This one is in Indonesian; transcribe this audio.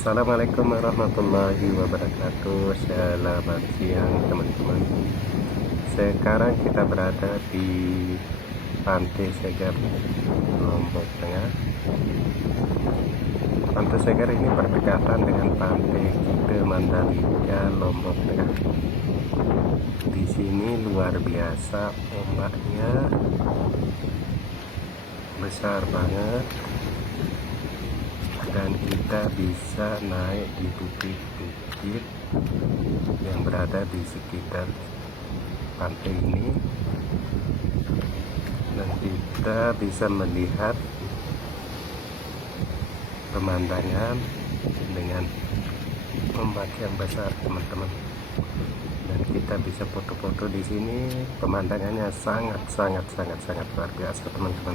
Assalamualaikum warahmatullahi wabarakatuh. Selamat siang teman-teman. Sekarang kita berada di Pantai Segar, Lombok Tengah. Pantai Segar ini berdekatan dengan Pantai Kute Mandalika, Lombok Tengah. Di sini luar biasa, ombaknya besar banget, dan kita bisa naik di bukit-bukit yang berada di sekitar pantai ini, dan kita bisa melihat pemandangan dengan ombak yang besar, teman-teman. Dan kita bisa foto-foto di sini. Pemandangannya sangat luar biasa, teman-teman.